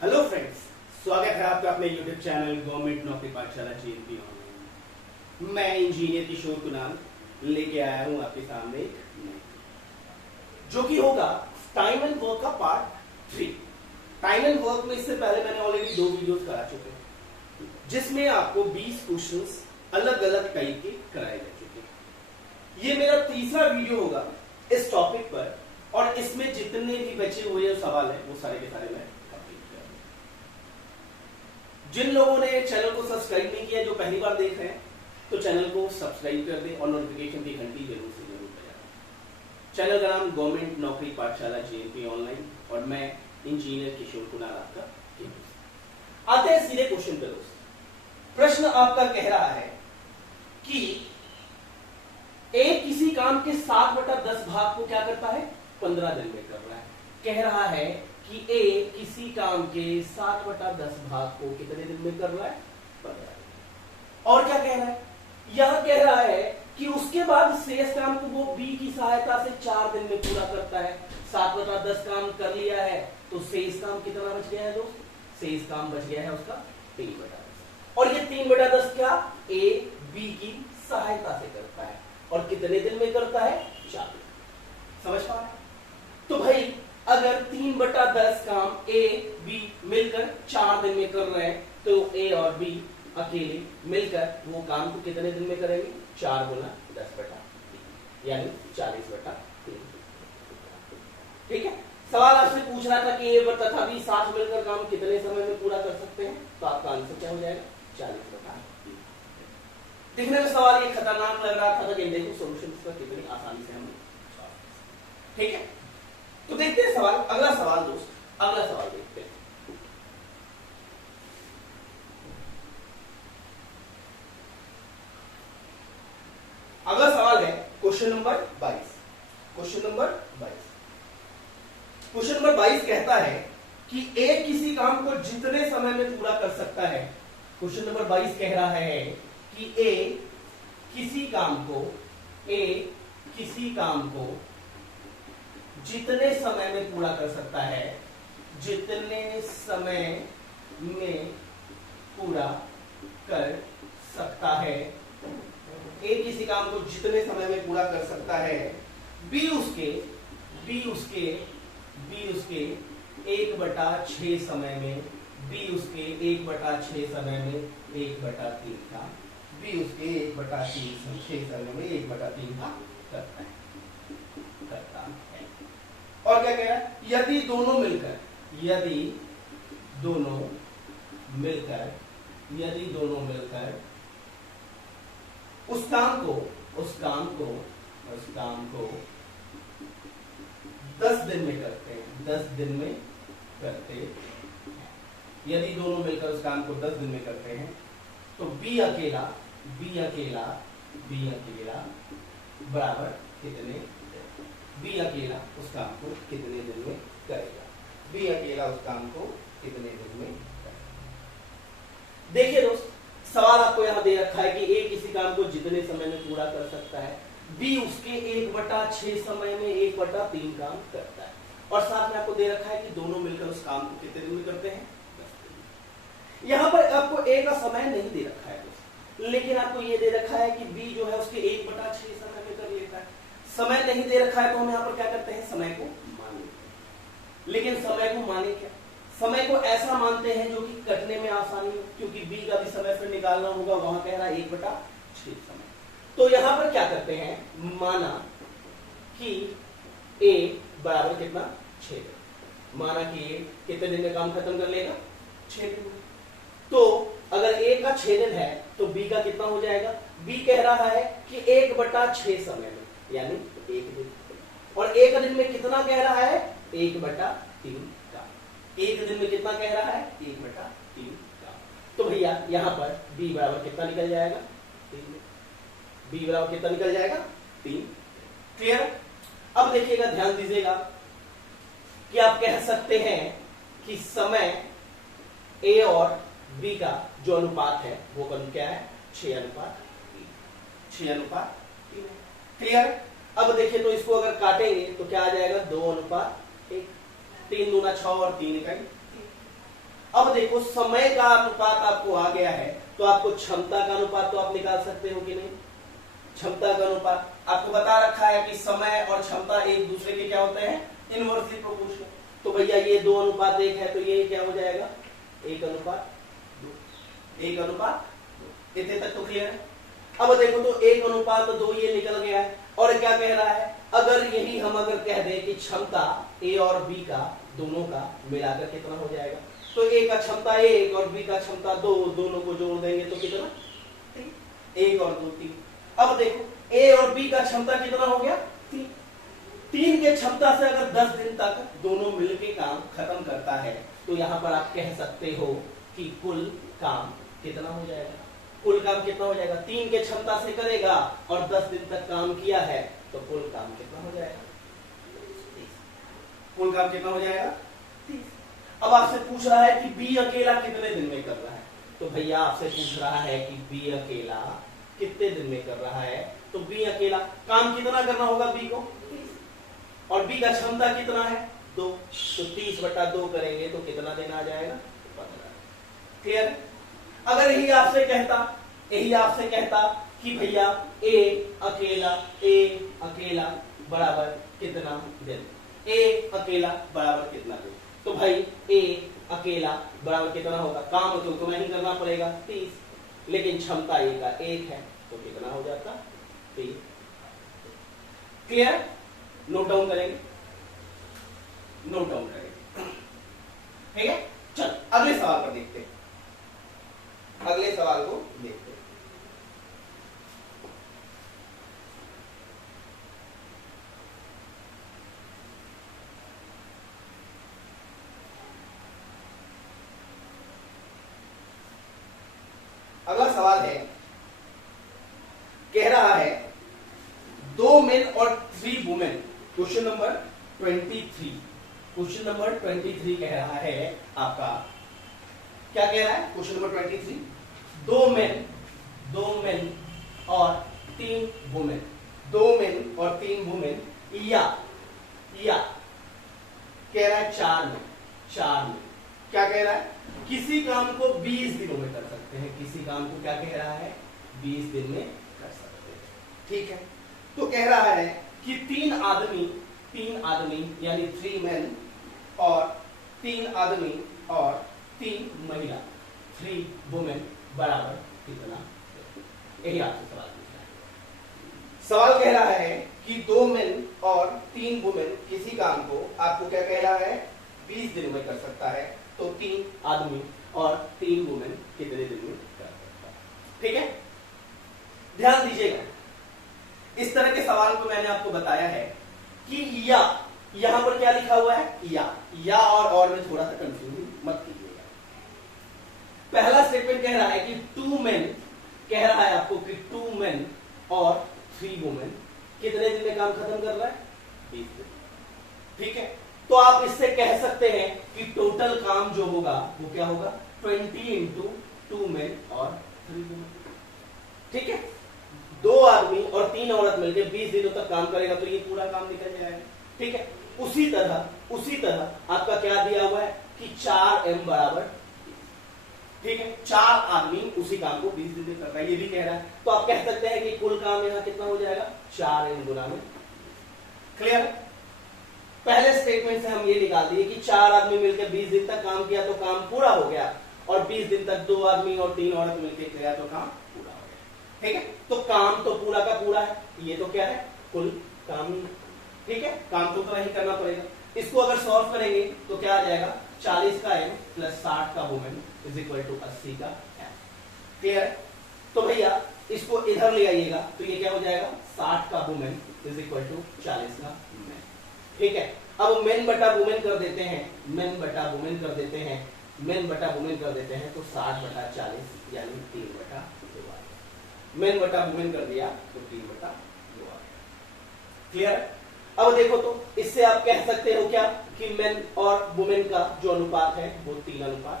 Hello friends, स्वागत है आपका अपने यूट्यूब चैनल गवर्नमेंट नौकरी पाठशाला जेएनपी ऑनलाइन। मैं इंजीनियर किशोर कुणाल लेके आया हूं आपके सामने जो कि होगा टाइम एंड वर्क का पार्ट 3। टाइम एंड वर्क में इससे पहले मैंने ऑलरेडी 2 वीडियोस करा चुके हैं जिसमें आपको 20 क्वेश्चंस अलग अलग टाइप के कराए जा चुके हैं। ये मेरा तीसरा वीडियो होगा इस टॉपिक पर और इसमें जितने भी बचे हुए सवाल है वो सारे के सारे मैं जिन लोगों ने चैनल को सब्सक्राइब नहीं किया, जो पहली बार देख रहे हैं, तो चैनल को सब्सक्राइब कर दें और नोटिफिकेशन की घंटी जरूर से जरूर बजाएं। चैनल का नाम गवर्नमेंट नौकरी पाठशाला जेएनपी ऑनलाइन और मैं इंजीनियर किशोर कुणाल आपका। आते हैं सीधे क्वेश्चन पे दोस्त। प्रश्न आपका कह रहा है कि ए किसी काम के 7/10 भाग को क्या करता है? 15 दिन में कर रहा है। कह रहा है कि ए किसी काम के 7/10 भाग को कितने दिन में कर रहा है? 15 दिन। और क्या कह रहा है? यह कह रहा है कि उसके बाद शेष काम को वो बी की सहायता से 4 दिन में पूरा करता है। 7/10 काम कर लिया है तो शेष काम कितना बच गया है दोस्त? शेष काम बच गया है उसका 3/10। और ये 3/10 क्या? ए बी की सहायता से करता है। और कितने दिन में करता है? 4 दिन। समझ पा रहे हैं? तो भाई अगर 3/10 काम ए बी मिलकर 4 दिन में कर रहे हैं तो ए और बी अकेले मिलकर वो काम को कितने दिन में करेंगे? 4 गुना 10/3 यानी 40/3। ठीक है। सवाल आपसे पूछ रहा था कि ए तथा बी साथ मिलकर काम कितने समय में पूरा कर सकते हैं, तो आपका आंसर क्या हो जाएगा? 40/3। दिखने में सवाल ये खतरनाक लग रहा था लेकिन देखो सोल्यूशन इसका कितनी आसानी से हम। ठीक है, तो देखते हैं सवाल। अगला सवाल दोस्त, अगला सवाल देखते हैं। अगला सवाल है क्वेश्चन नंबर 22। क्वेश्चन नंबर 22 कहता है कि ए किसी काम को जितने समय में पूरा कर सकता है। क्वेश्चन नंबर 22 कह रहा है कि ए किसी काम को जितने समय में पूरा कर सकता है, जितने समय में पूरा कर सकता है। ए किसी काम को जितने समय में पूरा कर सकता है, बी उसके 1/6 समय में, बी उसके 1/6 समय में 1/3 का, बी उसके 1/6 समय में 1/3 का करता है। और क्या कह रहा है? यदि दोनों मिलकर उस काम को 10 दिन में करते हैं, 10 दिन में करते हैं। यदि दोनों मिलकर उस काम को 10 दिन में करते हैं तो बी अकेला बराबर कितने? बी अकेला उस काम को कितने दिन में करेगा? बी अकेला उस काम को कितने दिन में करेगा? देखिए दोस्त, सवाल आपको यहां दे रखा है कि ए किसी काम को जितने समय में पूरा कर सकता है, बी उसके 1/6 समय में 1/3 काम करता है और साथ में आपको दे रखा है कि दोनों मिलकर उस काम को कितने दिन में करते हैं? 10 दिन। यहां पर आपको ए का समय नहीं दे रखा है दोस्त, लेकिन आपको यह दे रखा है कि बी जो है उसके 1/6 समय में कर लेता है। समय नहीं दे रखा है तो हम यहां पर क्या करते हैं? समय को मान लेते हैं। लेकिन समय को माने क्या? समय को ऐसा मानते हैं जो कि कटने में आसानी हो, क्योंकि बी का भी समय फिर निकालना होगा। वहां कह रहा है 1/6 समय। तो यहां पर क्या करते हैं? माना कि ए बराबर कितना? 6 दिन। माना कि ए कितने दिन में काम खत्म कर लेगा? 6 दिन में। तो अगर ए का 6 दिन है तो बी का कितना हो जाएगा? बी कह रहा है कि 1/6 समय में यानी 1 दिन। और 1 दिन में कितना कह रहा है? 1/3 का। 1 दिन में कितना कह रहा है? 1/3 का। तो भैया यहां पर बी बराबर कितना निकल जाएगा? 3। बी बराबर कितना निकल जाएगा? 3। क्लियर? अब देखिएगा, ध्यान दीजिएगा कि आप कह सकते हैं कि समय ए और बी का जो अनुपात है वो क्या है? 6:3। क्लियर? अब देखिए तो इसको अगर काटेंगे तो क्या आ जाएगा? 2:1। 3 दूना 6 और 3 इकाई। अब देखो समय का अनुपात आपको आ गया है, तो आपको क्षमता का अनुपात तो आप निकाल सकते हो कि नहीं। क्षमता का अनुपात आपको बता रखा है कि समय और क्षमता एक दूसरे के क्या होते हैं, इनवर्सली प्रोपोर्शनल। तो भैया ये 2 अनुपात 1 है, तो ये क्या हो जाएगा, 1 अनुपात 2, 1 अनुपात 2। इतने तक तो क्लियर है। अब देखो तो 1 अनुपात 2 ये निकल गया है, और क्या कह रहा है, अगर यही हम अगर कह दें कि क्षमता ए और बी का दोनों का मिलाकर कितना हो जाएगा, तो ए का क्षमता 1 और बी का क्षमता 2, दोनों को जोड़ देंगे तो कितना, 1 और 2 3। अब देखो ए और बी का क्षमता कितना हो गया, 3। 3 के क्षमता से अगर 10 दिन तक दोनों मिलके काम खत्म करता है, तो यहां पर आप कह सकते हो कि कुल काम कितना हो जाएगा। कुल काम कितना हो जाएगा, 3 के क्षमता से करेगा और 10 दिन तक काम किया है, तो कुल काम कितना हो जाएगा, 30। कुल काम कितना हो जाएगा, 30। अब आपसे पूछ रहा है कि बी अकेला कितने दिन में कर रहा है, तो भैया आपसे पूछ रहा है कि बी अकेला कितने दिन में कर रहा है, तो बी अकेला काम कितना करना होगा बी को, 30। और बी का क्षमता कितना है, 2, तो 30/2 करेंगे तो कितना दिन आ जाएगा, 15। क्लियर। अगर यही आपसे कहता कि भैया ए अकेला बराबर कितना दिन, ए अकेला बराबर कितना दिन, तो भाई ए अकेला बराबर कितना होगा, काम तो उतना ही करना पड़ेगा 30, लेकिन क्षमता ए का 1 है, तो कितना हो जाता 3। क्लियर। नोट डाउन करेंगे, ठीक है। चल अगले सवाल पर देखते हैं, अगले सवाल को देखते हैं। अगला सवाल है, कह रहा है 2 मेन और 3 women, question number 23। Question number 23 कह रहा है आपका, क्या कह रहा है क्वेश्चन नंबर 23, 2 मेन और 3 वुमेन, 2 मेन और 3 वुमेन या कह रहा है 4 में, क्या कह रहा है, किसी काम को 20 दिनों में कर सकते हैं, किसी काम को क्या कह रहा है, 20 दिन में कर सकते हैं, ठीक है। तो कह रहा है कि 3 आदमी यानी 3 मेन और 3 आदमी और 3 महिला, 3 वुमेन बराबर कितना, यही आपसे सवाल पूछ रहा है। सवाल कह रहा है कि 2 मेन और 3 वुमेन किसी काम को आपको क्या कह रहा है, 20 दिन में कर सकता है, तो 3 आदमी और 3 वुमेन कितने दिन में कर सकता है, ठीक है। ध्यान दीजिएगा, इस तरह के सवाल को मैंने आपको बताया है कि यहां पर क्या लिखा हुआ है, या और में थोड़ा सा कंफ्यूजन मत कीजिएगा। पहला स्टेटमेंट कह रहा है कि 2 मेन, कह रहा है आपको कि 2 मेन और 3 वुमेन कितने दिन में काम खत्म कर रहा है, 20 दिन, ठीक है। तो आप इससे कह सकते हैं कि टोटल काम जो होगा वो क्या होगा, 20 × 2 मेन और 3 वुमेन, ठीक है। 2 आदमी और 3 औरत मिलकर 20 दिनों तक काम करेगा, तो ये पूरा काम निकल जाएगा, ठीक है। उसी तरह आपका क्या दिया हुआ है कि 4m बराबर, ठीक है, 4 आदमी उसी काम को 20 दिन में कर रहा है, ये भी कह रहा है, तो आप कह सकते हैं कि कुल काम यहां कितना हो जाएगा, 4m गुना में। क्लियर। पहले स्टेटमेंट से हम ये निकाल दिए कि 4 आदमी मिलकर 20 दिन तक काम किया तो काम पूरा हो गया, और 20 दिन तक 2 आदमी और 3 औरत मिलकर किया तो काम पूरा हो गया, ठीक है। तो काम तो पूरा का पूरा है, ये तो क्या है, कुल काम, ठीक है, काम तो नहीं करना पड़ेगा। इसको अगर सॉल्व करेंगे तो क्या आ जाएगा, 40 का m प्लस 60 का वुमेन इज इक्वल टू 80 का m। क्लियर। तो भैया इसको इधर ले आइएगा, तो ये क्या हो जाएगा, 60 का वुमेन इज इक्वल टू 40 का मेन, ठीक है। अब मेन बटा वुमेन कर देते हैं, मेन बटा वुमेन कर देते हैं, तो 60/40 यानी 3/2 आ गया। मेन बटा वुमेन कर दिया तो 3/2 आ गया। क्लियर। अब देखो तो इससे आप कह सकते हो क्या कि मेन और वुमेन का जो अनुपात है वो 3:2।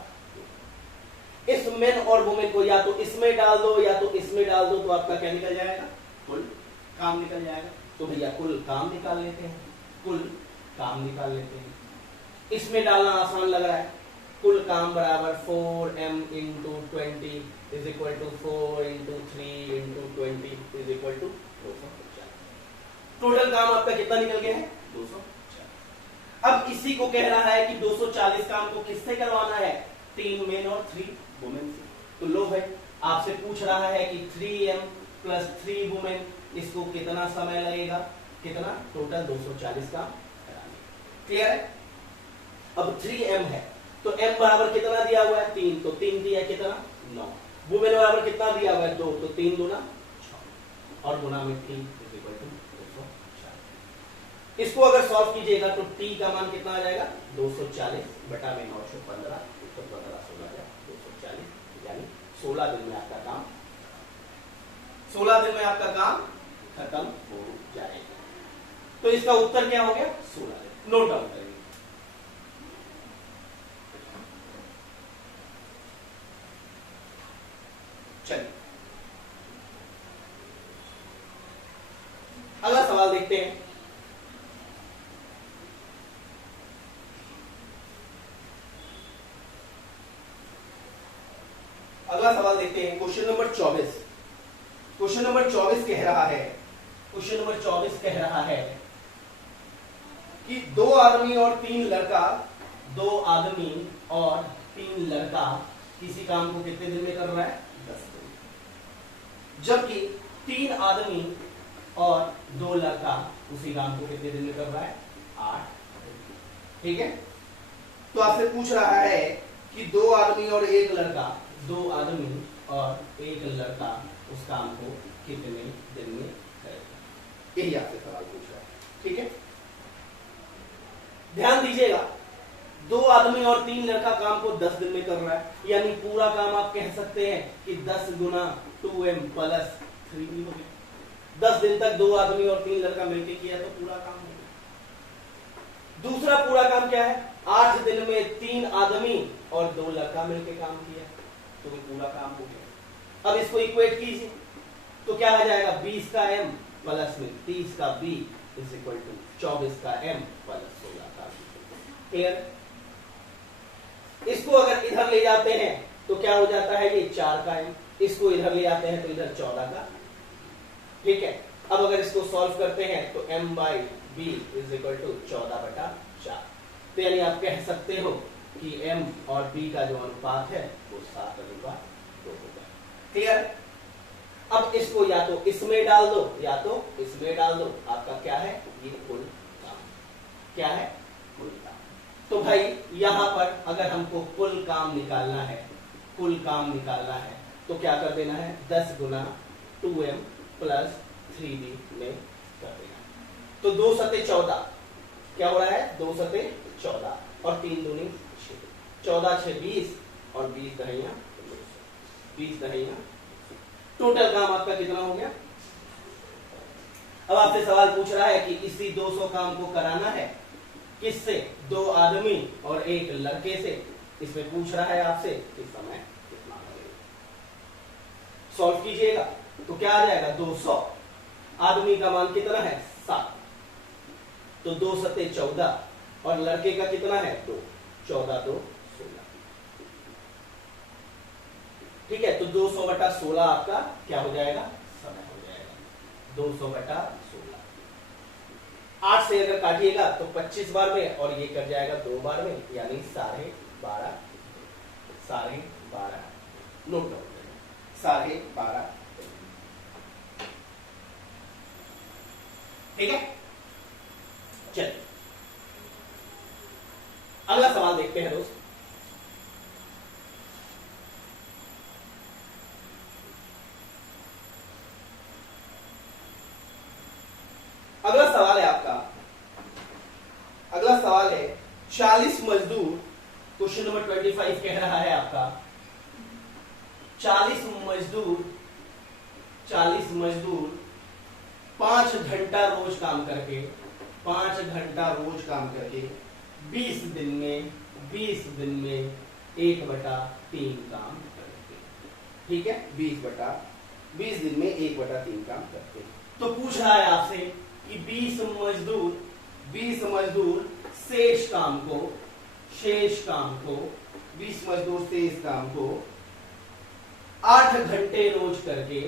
इस मेन और वुमेन को या तो इसमें डाल दो या तो इसमें डाल दो, तो आपका क्या निकल जाएगा, कुल काम निकल जाएगा। तो भैया कुल काम निकाल लेते हैं, इसमें डालना आसान लग रहा है, कुल काम बराबर 4m into 20 is equal to 4 into 3 into 20 is equal to 250। Total काम आपका कितना निकल गया है? 240। अब इसी को कह रहा है कि 240 काम को किससे करवाना है? 3 मेन और 3 वुमेन से। तो लो भाई, आपसे पूछ रहा है कि 3m प्लस 3 वुमेन, इसको कितना समय लगेगा? कितना? टोटल 240 काम कराने। क्लियर है? अब 3m है तो m बराबर कितना दिया हुआ है? 3, तो 3 दिया कितना? 9। वुमेन बराबर कितना दिया हुआ है? 2, तो 3 दूना 6 और गुना में 3 इज इक्वल टू 240। इसको अगर सॉल्व कीजिएगा तो t का मान कितना आ जाएगा? 240 बटा में 915, तो 15 16 240, यानी 16 दिन में आपका काम 16 दिन में आपका काम खत्म हो जाएगा। तो इसका उत्तर क्या हो गया? 16 दिन। नोट डाउन करेंगे। चलिए अगला सवाल देखते हैं। अगला सवाल देखते हैं, क्वेश्चन नंबर 24। क्वेश्चन नंबर 24 कह रहा है, क्वेश्चन नंबर 24 कह रहा है कि 2 आदमी और 3 लड़का, 2 आदमी और 3 लड़का किसी काम को कितने दिन में कर रहा है? 10 दिन। जबकि 3 आदमी और 2 लड़का उसी काम को कितने दिन में कर रहा है? 8 दिन। ठीक है, तो आपसे पूछ रहा है कि 2 आदमी और 1 लड़का, 2 आदमी और 1 लड़का उस काम को कितने दिन में करेगा। यही आपसे सवाल पूछ रहा है। ठीक है, ध्यान दीजिएगा, 2 आदमी और 3 लड़का काम को 10 दिन में कर रहा है, यानी पूरा काम आप कह सकते हैं कि 10 गुना 2m प्लस 3 हो गया। 10 दिन तक 2 आदमी और 3 लड़का मिलकर किया तो पूरा काम हो गया। दूसरा पूरा काम क्या है? 8 दिन में 3 आदमी और 2 लड़का मिलकर काम किया तो पूरा काम हो गया। अब इसको इक्वेट कीजिए तो क्या आ जाएगा? 20 का m प्लस में 30 का b इज इक्वल टू 24 का m प्लस 16 का b। क्लियर? इसको अगर इधर ले जाते हैं तो क्या हो जाता है? ये 4 का m, इसको इधर ले जाते हैं तो इधर 14 का। ठीक है, अब अगर इसको सॉल्व करते हैं तो m by b is equal to 14 बटा 4। तो यानी आप कह सकते हो कि m और b का जो अनुपात है वो 7:2 होगा। क्लियर? अब इसको या तो इसमें डाल दो या तो इसमें डाल दो, आपका क्या है? ये कुल काम। क्या है? कुल काम। तो भाई यहां पर अगर हमको कुल काम निकालना है, कुल काम निकालना है तो क्या कर देना है? 10 गुना 2m प्लस 3b में कर देना है। तो 2 सते 14 क्या हो रहा है? 2 सते 14 और 3 दूनी 6, 14 6 20 और 20 दहिया 20 दहिया। टोटल काम आपका कितना हो गया? अब आपसे सवाल पूछ रहा है कि इसी 200 काम को कराना है किससे? 2 आदमी और 1 लड़के से। इसमें पूछ रहा है आपसे कि समय कितना लगेगा। सॉल्व कीजिएगा तो क्या आ जाएगा? 200। आदमी का मान कितना है? 7, तो 2 सते 14 और लड़के का कितना है? 2, 14 2 16। ठीक है, तो 200 बटा 16 आपका क्या हो जाएगा? समय हो जाएगा 200 बटा 16। 8 से अगर काटिएगा तो 25 बार में और ये कट जाएगा 2 बार में, यानी 12.5 नोट डाउन करें 12.5। ठीक है, चलिए अगला सवाल देखते हैं दोस्त। अगला सवाल है आपका, अगला सवाल है 40 मजदूर, क्वेश्चन नंबर 25 कह रहा है आपका 40 मजदूर 5 घंटा रोज काम करके 20 दिन में 1/3 काम करते। ठीक है, 20 दिन में 1/3 काम करते। तो पूछ रहा है आपसे कि 20 मजदूर शेष काम को शेष काम को 20 मजदूर शेष काम को 8 घंटे रोज करके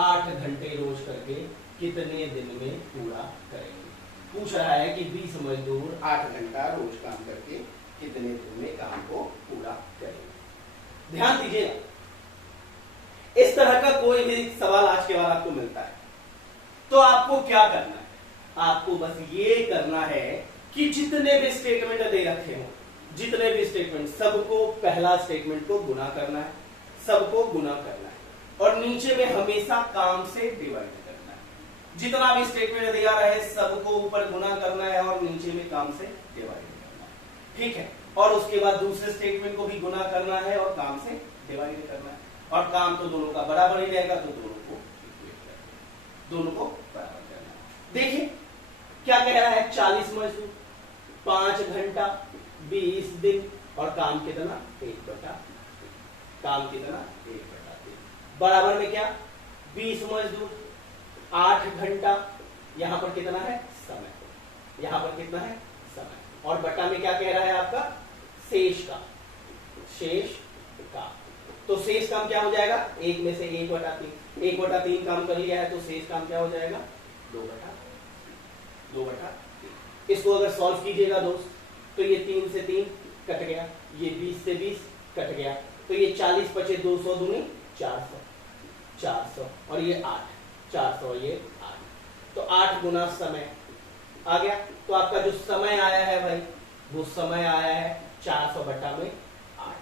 8 घंटे रोज करके कितने दिन में पूरा करेंगे। पूछ रहा है कि 20 मजदूर 8 घंटा रोज काम करके कितने दिन में काम को पूरा करेंगे। ध्यान दीजिएगा, इस तरह का कोई भी सवाल आज के बाद आपको मिलता है तो आपको क्या करना है, आपको बस ये करना है कि जितने भी स्टेटमेंट दे रखे हो, जितने भी स्टेटमेंट, सबको पहला स्टेटमेंट को गुना करना है, सबको गुना करना है और नीचे में हमेशा काम से डिवाइड करना है। जितना भी स्टेटमेंट दिया रहे सबको ऊपर गुना करना है और नीचे में काम से डिवाइड करना है, ठीक है। और उसके बाद दूसरे स्टेटमेंट को भी गुना करना है और काम से डिवाइड करना है और काम तो दोनों का बराबर ही रहेगा तो दोनों को बराबर करना है। देखिए क्या कह रहा है, 40 मजदूर 5 घंटा 20 दिन और काम कितना 1/3, काम कितना 1/3 बराबर में क्या 20 मजदूर 8 घंटा, यहां पर कितना है समय, यहां पर कितना है समय और बटा में क्या कह रहा है आपका शेष का, शेष का। तो शेष काम क्या हो जाएगा, 1 में से 1/3, 1/3 काम कर लिया है तो शेष काम क्या हो जाएगा 2/3। इसको अगर सॉल्व कीजिएगा दोस्त तो ये 3 से 3 कट गया, ये 20 से 20 कट गया, तो ये 40 बचे 200 दूनी 400, 400 और ये 8, 400 और ये 8, तो 8 गुना समय आ गया। तो आपका जो समय आया है भाई वो समय आया है 400 बटा में 8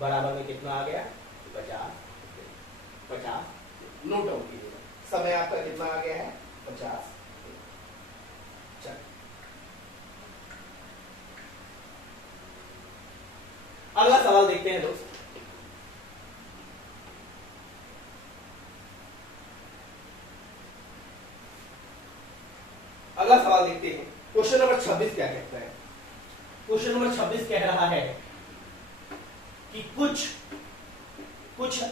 बराबर में कितना आ गया 50। नोट डाउन कीजिएगा, समय आपका कितना आ गया है 50। चल अगला सवाल देखते हैं दोस्त। अगला सवाल देखते हैं, क्वेश्चन नंबर 26 क्या कहता है। क्वेश्चन नंबर 26 कह रहा है कि कुछ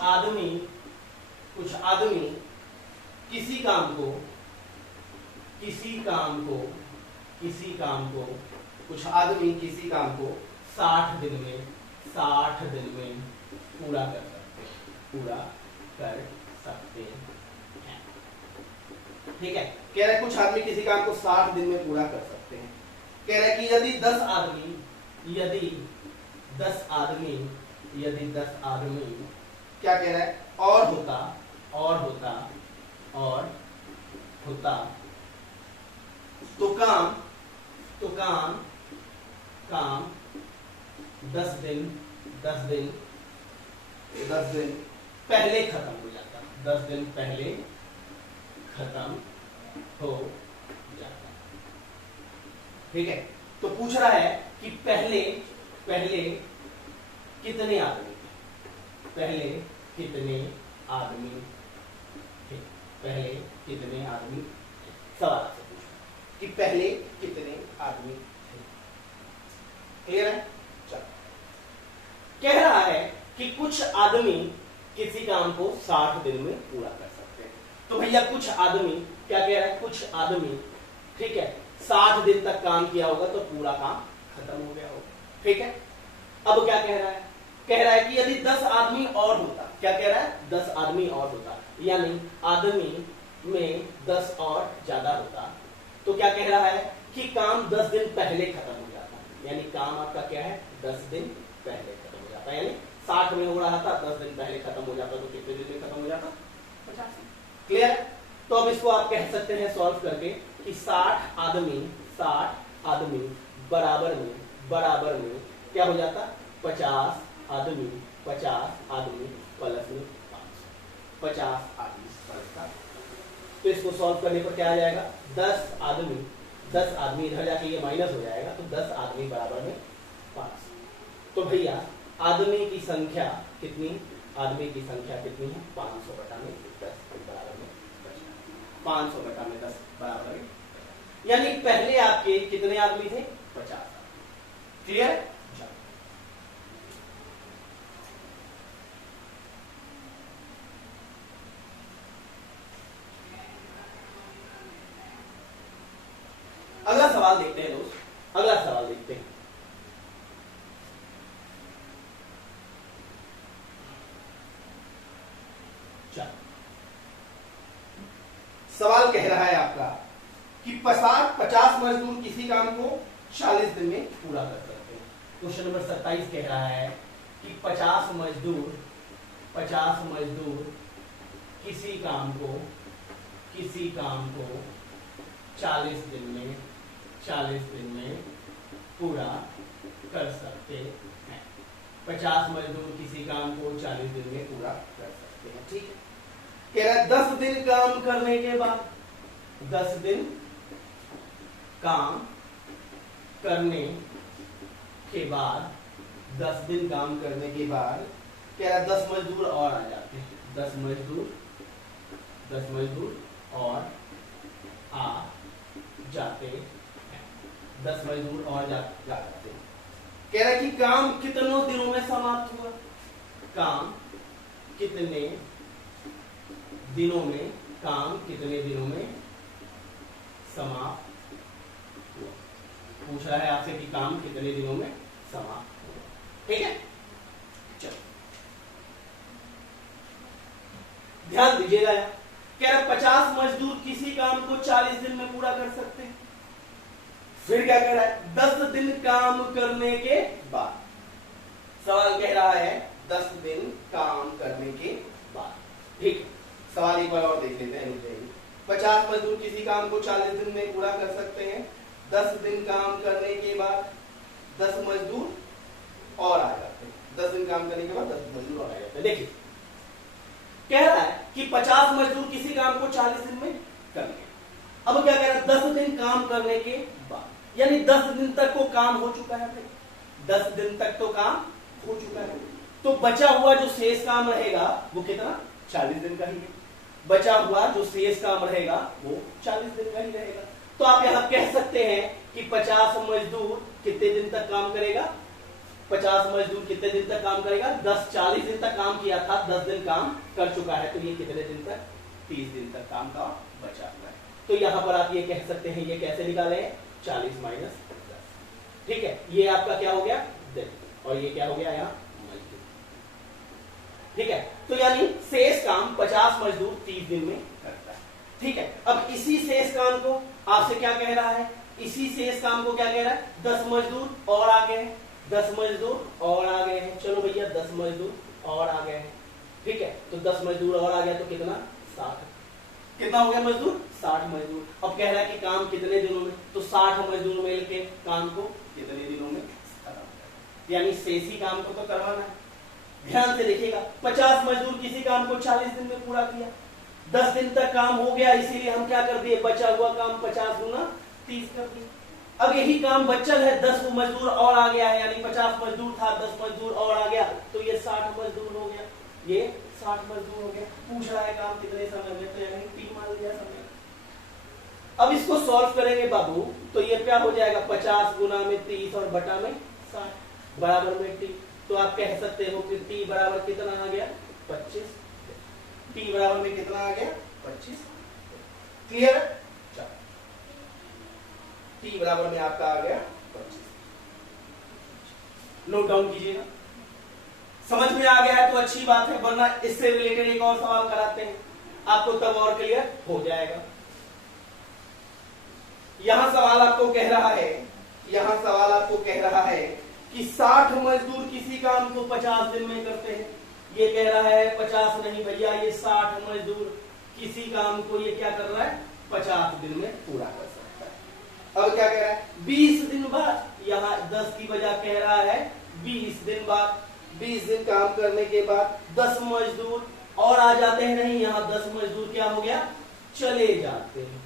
आदमी किसी काम को कुछ आदमी किसी काम को 60 दिन में पूरा कर सकते हैं, ठीक है। कह रहा है कुछ आदमी किसी काम को 60 दिन में पूरा कर सकते हैं। कह रहा है कि यदि 10 आदमी क्या कह रहा है और होता तो काम 10 दिन पहले खत्म हो जाता, 10 दिन पहले खत्म हो जाता, ठीक है। तो पूछ रहा है कि पहले कितने आदमी थे, सवाल आपसे पूछ कि पहले कितने आदमी थे। क्लियर है। चलो कह रहा है कि कुछ आदमी किसी काम को 60 दिन में पूरा कर सकते हैं। तो भैया कुछ आदमी क्या कह रहा है, कुछ आदमी ठीक है 60 दिन तक काम किया होगा तो पूरा काम खत्म हो गया होगा, ठीक है। अब क्या कह रहा है, कह रहा है कि यदि 10 आदमी और होता, क्या कह रहा है 10 आदमी और होता, यानी आदमी में 10 और ज्यादा होता, तो क्या कह रहा है कि काम 10 दिन पहले खत्म हो जाता, यानी काम आपका क्या है 10 दिन पहले खत्म हो जाता, यानी 60 में हो रहा था 10 दिन पहले खत्म हो जाता, तो कितने दिन में खत्म हो जाता 50। क्लियर। तो अब इसको आप कह सकते हैं सॉल्व करके कि 60 आदमी बराबर में क्या हो जाता 50 आदमी प्लस में 50 आदमी प्लस का। तो इसको सॉल्व करने पर क्या आ जाएगा 10 आदमी इधर जाके ये माइनस हो जाएगा, तो 10 आदमी बराबर में 5। तो भैया आदमी की संख्या कितनी है 500 बटा में 10 बराबर में 500 बटा में 10 बराबर में, यानी पहले आपके कितने आदमी थे 50। क्लियर। अगला सवाल देखते हैं दोस्त, अगला सवाल देखते हैं। चलो सवाल कह रहा है आपका कि 50 मजदूर किसी काम को 40 दिन में पूरा कर सकते हैं। क्वेश्चन नंबर 27 कह रहा है कि 50 मजदूर किसी काम को 40 दिन में पूरा कर सकते हैं। 50 मजदूर किसी काम को 40 दिन में पूरा कर सकते हैं। ठीक है, कह रहा है 10 दिन काम करने के बाद 10 दिन काम करने के बाद 10 दिन काम करने के बाद कह रहा है 10 मजदूर और आ जाते हैं। 10 मजदूर और आ जाते हैं। 10 मजदूर और जाते हैं। कह रहा है कि काम कितनों दिनों में समाप्त हुआ। काम कितने दिनों में समाप्त हुआ। पूछ रहा है आपसे कि काम कितने दिनों में समाप्त हुआ। ठीक है, चलो ध्यान दीजिएगा। कह रहा 50 मजदूर किसी काम को 40 दिन में पूरा कर सकते हैं। फिर क्या कह रहा है 10 दिन काम करने के बाद। सवाल कह रहा है 10 दिन काम करने के बाद। ठीक है, सवाल एक बार और देख लेते हैं। 50 मजदूर किसी काम को 40 दिन में पूरा कर सकते हैं। 10 दिन काम करने के बाद 10 मजदूर और आ जाते हैं। 10 दिन काम करने के बाद 10 मजदूर और आ जाते हैं। देखिए कह रहा है कि 50 मजदूर किसी काम को 40 दिन में करने। अब क्या कह रहा है 10 दिन काम करने के बाद, यानी 10 दिन तक को काम हो चुका है। 10 दिन तक तो काम हो चुका है, तो बचा हुआ जो शेष काम रहेगा वो कितना 40 दिन का ही है। बचा हुआ जो शेष काम रहेगा वो 40 दिन का ही रहेगा। तो आप यहां कह सकते हैं कि 50 मजदूर कितने दिन तक काम करेगा। 50 मजदूर कितने दिन तक काम करेगा। 40 दिन तक काम किया था, 10 दिन काम कर चुका है, तो ये कितने दिन तक 30 दिन तक काम का बचा हुआ है। तो यहां पर आप ये कह सकते हैं, ये कैसे निकाले 40 माइनस 10। ठीक है, ये आपका क्या हो गया दिन, और ये क्या हो गया यहाँ मजदूर। ठीक है, तो यानी शेष काम 50 मजदूर 30 दिन में करता है। ठीक है, अब इसी शेष काम को आपसे क्या कह रहा है, इसी शेष काम को क्या कह रहा है 10 मजदूर और आ गए। 10 मजदूर और आ गए हैं। चलो भैया 10 मजदूर और आ गए हैं। ठीक है, तो 10 मजदूर और आ गया तो कितना 60। कितना हो गया मजदूर 60 मजदूर। अब कह रहा है कि काम कितने दिनों में, तो 60 मजदूर मिलके काम को कितने दिनों में खत्म, यानी शेषी काम को तो करवाना है। ध्यान से देखिएगा 50 मजदूर किसी काम को 40 दिन में पूरा किया। 10 दिन तक काम हो गया, इसीलिए हम क्या कर दिए बचा हुआ काम 50 गुना 30 कर दिए। अब यही काम बचल है, 10 मजदूर और आ गया है, यानी 50 मजदूर था 10 मजदूर और आ गया, तो ये 60 मजदूर हो गया। ये 60 मजदूर हो गया। पूछ रहा है काम कितने समय में, तो यानी T मान लिया समय। अब इसको सॉल्व करेंगे बाबू, तो ये क्या हो जाएगा 50 गुना में 30 और बटा में 60 बराबर में T। तो आप कह सकते हो कि T बराबर कितना आ गया 25। T बराबर में कितना आ गया 25। क्लियर है। T बराबर में आपका आ गया 25। नोट डाउन कीजिएगा। समझ में आ गया है तो अच्छी बात है, वरना इससे रिलेटेड एक और सवाल कराते हैं, आपको तब और क्लियर हो जाएगा। यहां सवाल आपको कह रहा है कि 60 मजदूर किसी काम को 50 दिन में करते हैं। ये कह रहा है 50 नहीं भैया, ये 60 मजदूर किसी काम को ये क्या कर रहा है 50 दिन में पूरा कर सकता है। अब क्या कह रहा है 20 दिन बाद, यहाँ 10 की बजाय कह रहा है 20 दिन बाद। 20 दिन काम करने के बाद 10 मजदूर और आ जाते हैं। नहीं, यहाँ 10 मजदूर क्या हो गया चले जाते हैं।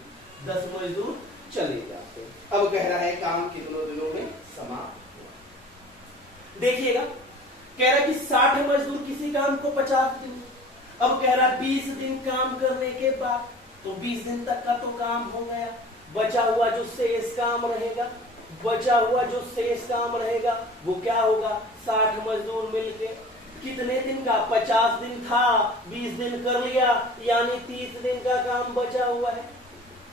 10 मजदूर चले जाते हैं। अब कह रहा है काम कितनों दिनों में समाप्त हुआ। देखिएगा कह रहा है कि 60 मजदूर किसी काम को 50 दिन। अब कह रहा है 20 दिन काम करने के बाद, तो 20 दिन तक का तो काम हो गया। बचा हुआ जो शेष काम रहेगा वो क्या होगा 60 मजदूर मिलके कितने दिन का 50 दिन था, 20 दिन कर लिया, यानी 30 दिन का काम बचा हुआ है।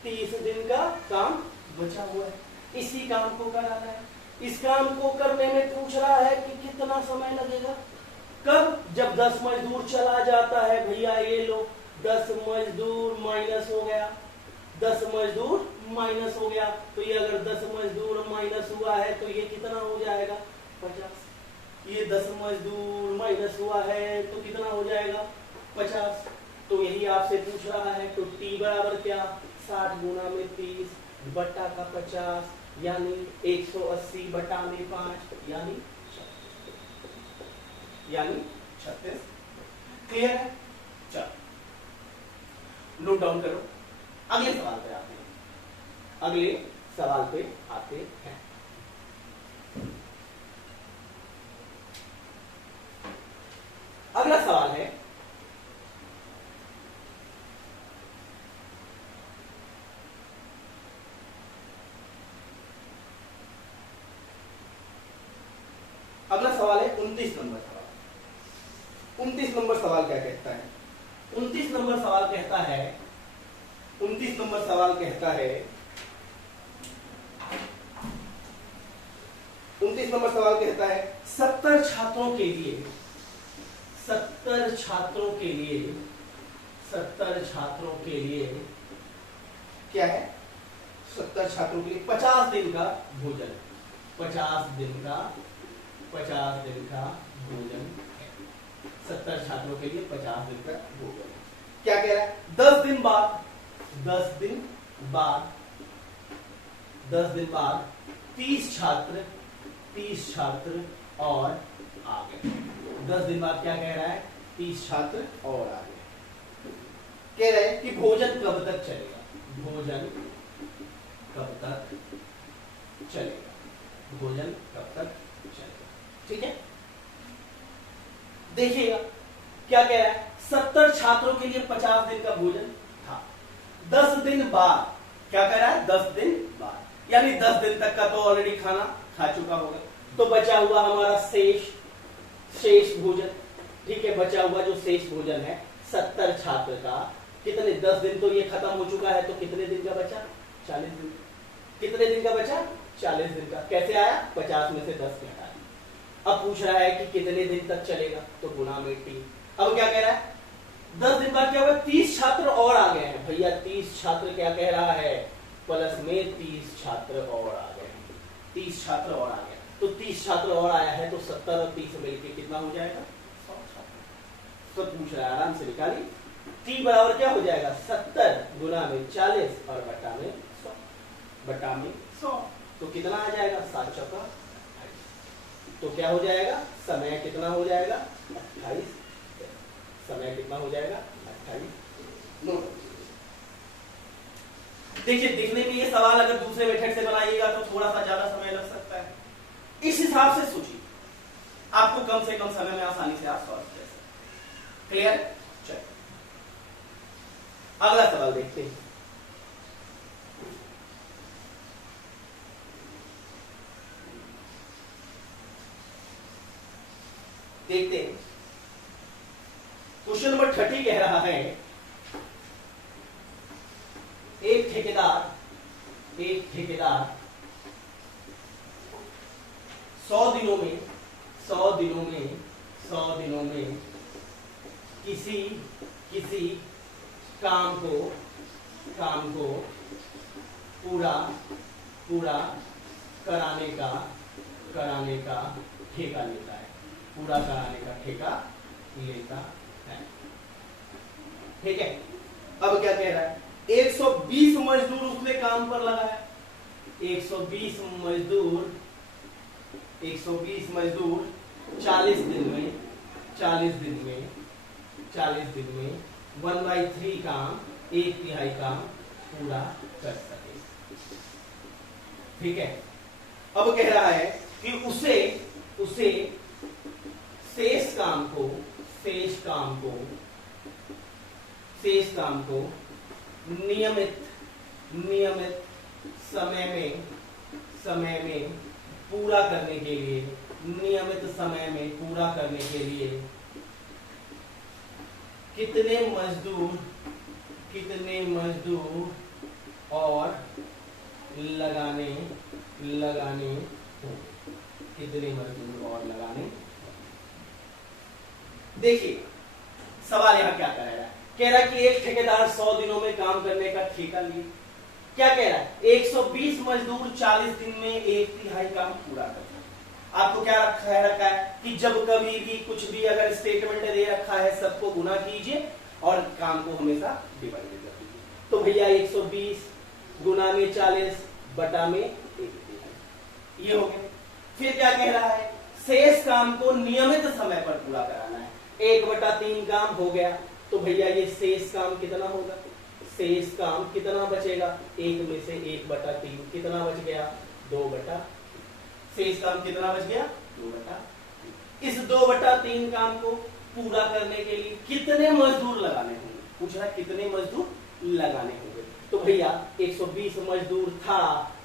30 दिन का काम बचा हुआ है। इसी काम को कराना है। इस काम को करने में पूछ रहा है कि कितना समय लगेगा। कब? जब 10 मजदूर चला जाता है भैया। ये लो 10 मजदूर माइनस हो गया, 10 मजदूर माइनस हो गया। तो ये अगर 10 मजदूर माइनस हुआ है तो ये कितना हो जाएगा? 50। ये 10 मजदूर माइनस हुआ है तो कितना हो जाएगा? 50। तो यही आपसे पूछ रहा है। तो टी बराबर क्या? 60 गुना में 30 बट्टा का 50 यानी 180 बटा में 5 यानी 36। क्लियर है? चलो नोट डाउन करो। अगले सवाल पे आते हैं। अगले सवाल पे आते हैं। अगला सवाल है अगला सवाल है 29 नंबर सवाल। 29 नंबर सवाल क्या कहता है? 29 नंबर सवाल कहता है 29 नंबर सवाल कहता है 29 नंबर सवाल कहता है 70 छात्रों के लिए 70 छात्रों के लिए 70 छात्रों के लिए क्या है? 70 छात्रों के लिए 50 दिन का भोजन, 50 दिन का भोजन है। 70 छात्रों के लिए 50 दिन का भोजन। क्या कह रहा है? 10 दिन बाद 10 दिन बाद 30 छात्र और आ गए। 10 दिन बाद क्या कह रहा है? 30 छात्र और आ गए। कह रहे हैं कि भोजन कब तक चलेगा? भोजन कब तक चलेगा? भोजन कब तक चलेगा? ठीक है, देखिएगा क्या कह रहा है। 70 छात्रों के लिए 50 दिन का भोजन था। 10 दिन बाद क्या कह रहा है? 10 दिन बाद यानी 10 दिन तक का तो ऑलरेडी खाना खा चुका होगा। तो बचा हुआ हमारा शेष भोजन। ठीक है, बचा हुआ जो शेष भोजन है 70 छात्र का, कितने? 10 दिन तो ये खत्म हो चुका है, तो कितने दिन का बचा? 40 दिन। कितने दिन का बचा? 40 दिन का। कैसे आया? 50 में से 10 घटा दिया। अब पूछ रहा है कि कितने दिन तक चलेगा, तो गुना में टी। अब क्या कह रहा है? 10 दिन बाद क्या हुआ? 30 छात्र और आ गए हैं भैया। 30 छात्र क्या कह रहा है? प्लस में 30 छात्र और आ गए। 30 छात्र और आ गए। तो 30 छात्र और आया है तो 70 और 30 मिलकर कितना हो जाएगा? 100 छात्र। तो पूछ रहा है, आराम से निकालिए। टी बराबर क्या हो जाएगा? 70 गुना में 40 और बटा में 100। बटा में 100 तो कितना आ जाएगा? 7 चौका 28। तो क्या हो जाएगा? समय कितना हो जाएगा? 28। समय कितना हो जाएगा? 28। देखिए, दिखने में ये सवाल अगर दूसरे मेथड से बनाइएगा तो थोड़ा सा ज्यादा समय लग सकता है। इस हिसाब से सोचिए, आपको कम से कम समय में आसानी से आप सॉल्व कर सकते। क्लियर? चलिए अगला सवाल देखते हैं। क्वेश्चन नंबर 30 कह रहा है एक ठेकेदार 100 दिनों में किसी काम को पूरा कराने का ठेका लेता है। पूरा कराने का ठेका लेता है। ठीक है, अब क्या कह रहा है? 120 मजदूर उसने काम पर लगाया। 120 मजदूर 40 दिन में 1/3 काम, 1/3 काम पूरा कर सके। ठीक है, अब कह रहा है कि उसे शेष काम को नियमित समय में पूरा करने के लिए कितने मजदूर और लगाने होंगे? कितने मजदूर और लगाने? देखिए सवाल यहां क्या कह रहा है, कह रहा है कि एक ठेकेदार 100 दिनों में काम करने का ठेका लिए। क्या कह रहा है, 120 मजदूर 40 दिन में 1/3 काम पूरा करते हैं। आपको क्या रखा है कि जब कभी भी कुछ भी अगर स्टेटमेंट दे रखा है सबको गुना कीजिए और काम को हमेशा डिवाइड कर दीजिए। तो भैया 120 गुना में 40 बटा में 1/3 ये हो गया। फिर क्या कह रहा है, शेष काम को नियमित समय पर पूरा कराना है। 1/3 काम हो गया, तो भैया ये शेष काम कितना होगा, शेष काम कितना बचेगा, 1 में से 1/3 कितना बच गया, 2/3। शेष काम कितना बच गया, 2/3। इस 2/3 काम को पूरा करने के लिए कितने मजदूर लगाने होंगे, पूछ रहा है कितने मजदूर लगाने होंगे। तो भैया 120 मजदूर था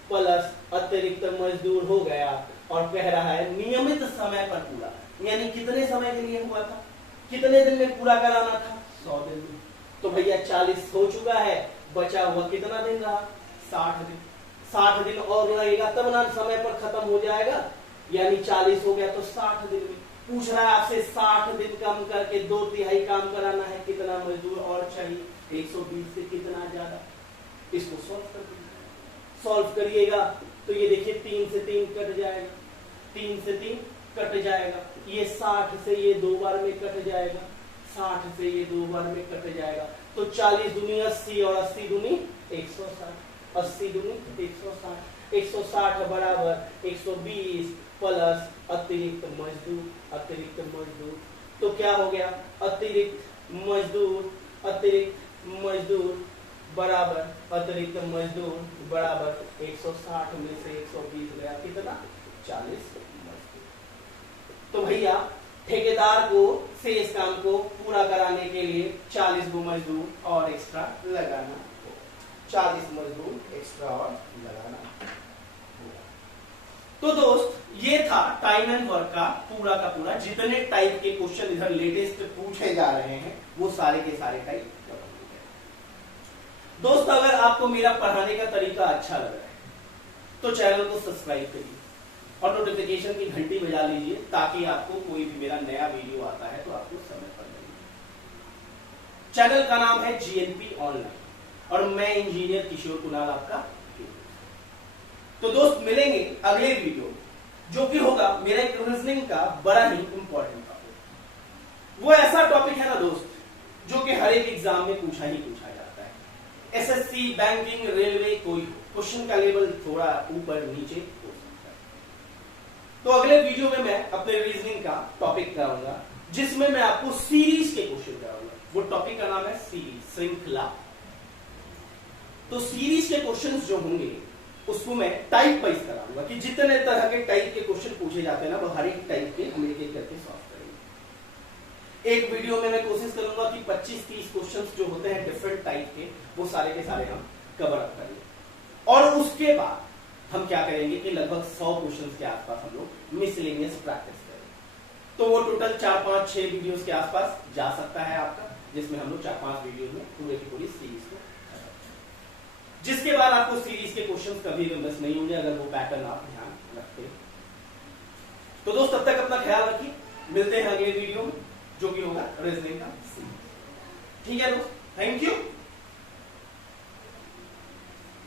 प्लस अतिरिक्त मजदूर हो गया, और कह रहा है नियमित समय पर पूरा, यानी कितने समय के लिए हुआ था, कितने दिन में पूरा कराना था, 100 दिन में। तो भैया 40 हो चुका है, बचा हुआ कितना दिन रहा, 60 दिन। 60 दिन और लगेगा तब ना समय पर खत्म हो जाएगा, यानी 40 हो गया तो 60 दिन में। पूछ रहा है आपसे 60 दिन कम करके 2/3 काम कराना है, कितना मजदूर और चाहिए, 120 से कितना ज्यादा। इसको सॉल्व करिएगा तो ये देखिए 3 से 3 कट जाएगा, 3 से 3 कट जाएगा, ये 60 से ये 2 बार में कट जाएगा, 60 से ये 2 बार में कट जाएगा। तो 40 दूनी 80 और 80 दूनी 160, 80 दूनी 160, 160 बराबर 120 प्लस अतिरिक्त मजदूर। तो क्या हो गया, अतिरिक्त मजदूर बराबर अतिरिक्त मजदूर बराबर 160 में से 120 गया कितना, 40 मजदूर। तो भैया ठेकेदार को शेष काम को पूरा कराने के लिए 40 गो मजदूर और एक्स्ट्रा लगाना, 40 मजदूर एक्स्ट्रा और लगाना। तो दोस्त ये था टाइम एंड वर्क का पूरा जितने टाइप के क्वेश्चन इधर लेटेस्ट पूछे जा रहे हैं वो सारे के सारे टाइप। दोस्त अगर आपको मेरा पढ़ाने का तरीका अच्छा लग रहा है तो चैनल को सब्सक्राइब करिए और नोटिफिकेशन की घंटी बजा लीजिए, ताकि आपको कोई भी मेरा नया वीडियो आता है तो आपको समय पर मिले। चैनल का नाम है जीएनपी ऑनलाइन और मैं इंजीनियर किशोर कुणाल आपका। तो दोस्त मिलेंगे अगले वीडियो जो कि होगा मेरा एक रीजनिंग का बड़ा ही इंपॉर्टेंट टॉपिक। वो ऐसा टॉपिक है ना दोस्त जो कि हर एक एग्जाम में पूछा जाता है, एसएससी, बैंकिंग, रेलवे, कोई क्वेश्चन का लेवल थोड़ा ऊपर नीचे हो सकता है। तो अगले वीडियो में मैं अपने रीजनिंग का टॉपिक कराऊंगा जिसमें मैं आपको सीरीज के क्वेश्चन कराऊंगा। वो टॉपिक का नाम है सीरीज, श्रृंखला। तो सीरीज के क्वेश्चंस जो होंगे उसको मैं टाइप वाइज कराऊंगा कि जितने तरह के टाइप के क्वेश्चन पूछे जाते हैं ना वो हर एक टाइप के हम एक एक करके सॉल्व करेंगे। एक वीडियो में मैं कोशिश करूंगा कि 25-30 क्वेश्चंस जो होते हैं डिफरेंट टाइप के वो सारे के सारे हम कवर अप करेंगे, और उसके बाद हम क्या करेंगे कि लगभग 100 क्वेश्चंस के आसपास हम लोग मिसलेनियस प्रैक्टिस करेंगे। तो वो टोटल 4-5-6 वीडियोस के आसपास जा सकता है आपका, जिसमें हम लोग 4-5 वीडियो में पूरे की पूरी सीरीज को, जिसके बाद आपको सीरीज के क्वेश्चंस कभी भी मिस नहीं होंगे अगर वो पैटर्न आप ध्यान रखते हैं। तो दोस्त तब तक अपना ख्याल रखिए, मिलते हैं अगले वीडियो में जो कि होगा रीजनिंग का। ठीक है दोस्त, थैंक यू।